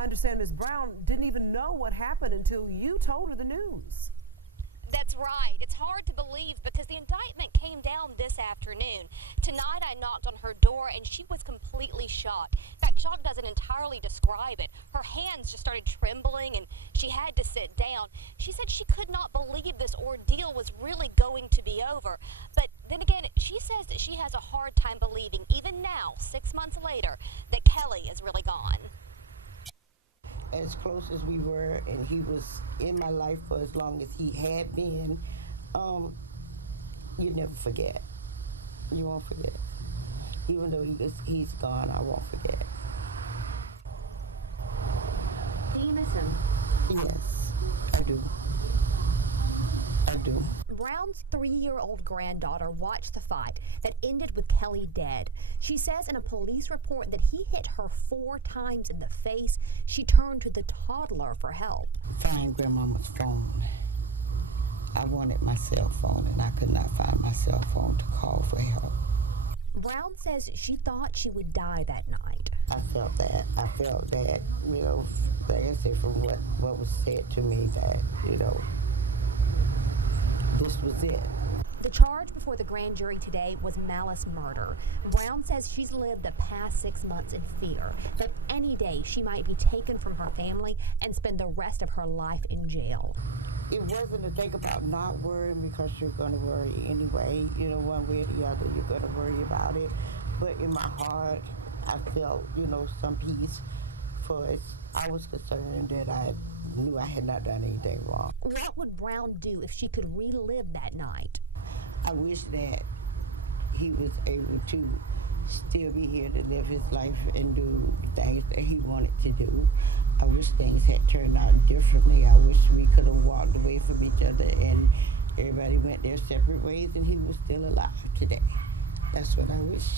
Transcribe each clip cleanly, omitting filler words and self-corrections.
I understand Ms. Brown didn't even know what happened until you told her the news. That's right. It's hard to believe because the indictment came down this afternoon. Tonight I knocked on her door and she was completely shocked. In fact, shock doesn't entirely describe it. Her hands just started trembling and she had to sit down. She said she could not believe this ordeal was really going to be over. But then again, she says that she has a hard time believing, even now, 6 months later, that Kelly is really gone. As close as we were, and he was in my life for as long as he had been, you never forget. You won't forget. Even though he's gone, I won't forget. Do you miss him? Yes, I do. I do. Brown's 3-year-old granddaughter watched the fight that ended with Kelly dead. She says in a police report that he hit her 4 times in the face. She turned to the toddler for help. Find grandmama's phone. I wanted my cell phone and I could not find my cell phone to call for help. Brown says she thought she would die that night. I felt that, you know, like I said, from what was said to me, that, you know, this was it. The charge before the grand jury today was malice murder. Brown says she's lived the past 6 months in fear that any day she might be taken from her family and spend the rest of her life in jail. It wasn't a thing about not worrying, because you're going to worry anyway. You know, one way or the other, you're going to worry about it. But in my heart, I felt, you know, some peace, for I was concerned that I knew I had not done anything wrong. What would Brown do if she could relive that night? I wish that he was able to still be here to live his life and do the things that he wanted to do. I wish things had turned out differently. I wish we could have walked away from each other and everybody went their separate ways and he was still alive today. That's what I wish.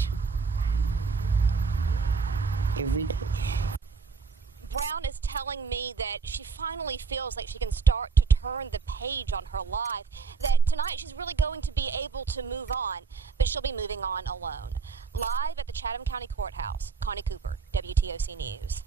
Every day. Brown is telling me that she finally feels like she can start to turn the page on her life, that tonight she's really going to be able to move on, but she'll be moving on alone. Live at the Chatham County Courthouse, Connie Cooper, WTOC News.